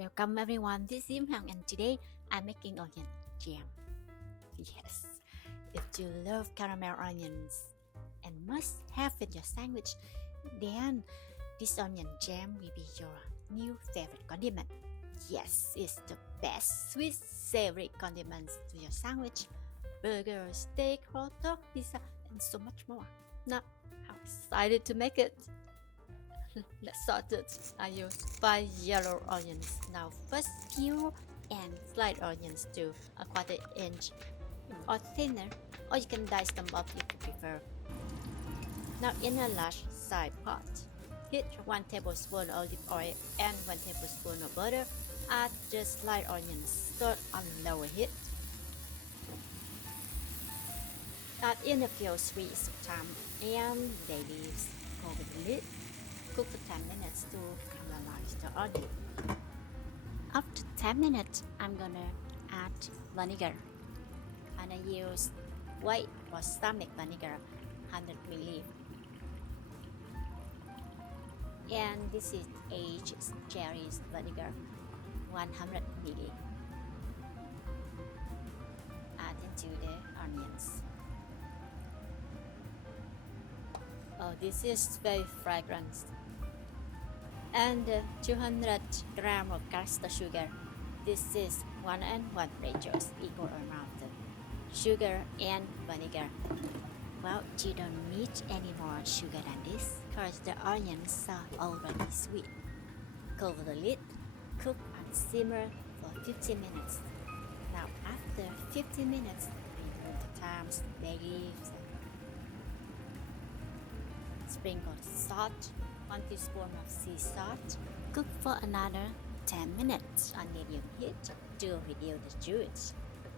Welcome everyone, this is Hằng and today I'm making onion jam. Yes, if you love caramel onions and must have in your sandwich, then this onion jam will be your new favorite condiment. Yes, it's the best sweet savory condiments to your sandwich, burger, steak, hot dog, pizza, and so much more. Now, how excited to make it! Let's start it. I use 5 yellow onions. Now first peel and slice onions to a 1/4 inch or thinner, or you can dice them up if you prefer. Now in a large size pot, heat 1 tablespoon olive oil and 1 tablespoon of butter. Add the sliced onions, stir on lower heat. Add in a few sprigs of thyme and bay leaves. Cover the lid. Cook for 10 minutes to caramelize the onion. After 10 minutes, I'm gonna add vinegar. And I use white balsamic vinegar, 100 ml. And this is aged cherry vinegar, 100 ml. Add into the onions. Oh, this is very fragrant. And 200 grams of caster sugar. This is 1:1 ratios, equal amount of sugar and vinegar. Well, you don't need any more sugar than this, because the onions are already sweet. Cover the lid, cook and simmer for 15 minutes. Now after 15 minutes, remove the thyme, bay leaves, sprinkle salt, 1 teaspoon of sea salt. Cook for another 10 minutes on medium heat to reduce the juice.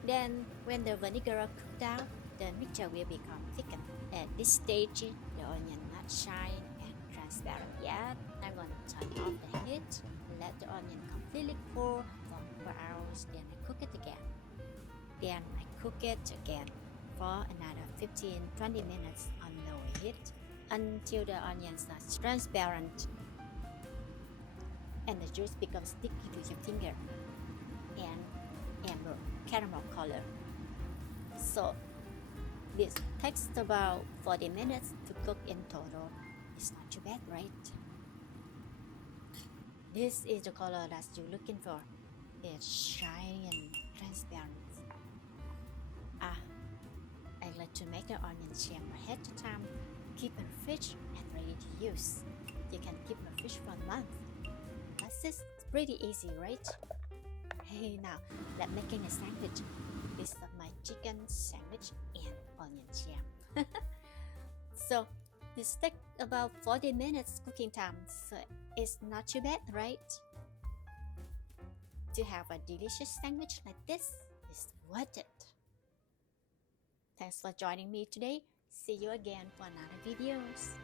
Then, when the vinegar cooks down, the mixture will become thickened. At this stage, the onion not shine and transparent yet. I'm going to turn off the heat, let the onion completely cool for 4 hours. Then I cook it again. Then I cook it again for another 15-20 minutes on lower heat, until the onions are transparent and the juice becomes sticky to your finger and amber caramel color. So this takes about 40 minutes to cook in total. It's not too bad, right? This is the color that you're looking for. It's shiny and transparent. I like to make the onion jam ahead of time. Keep in fridge and ready to use. You can keep the fish for a month. That's it. It's pretty easy, right? Hey, now let's making a sandwich. This is my chicken sandwich and onion jam. So this takes about 40 minutes cooking time, so it's not too bad, right? To have a delicious sandwich like this is worth it. Thanks for joining me today. See you again for another videos.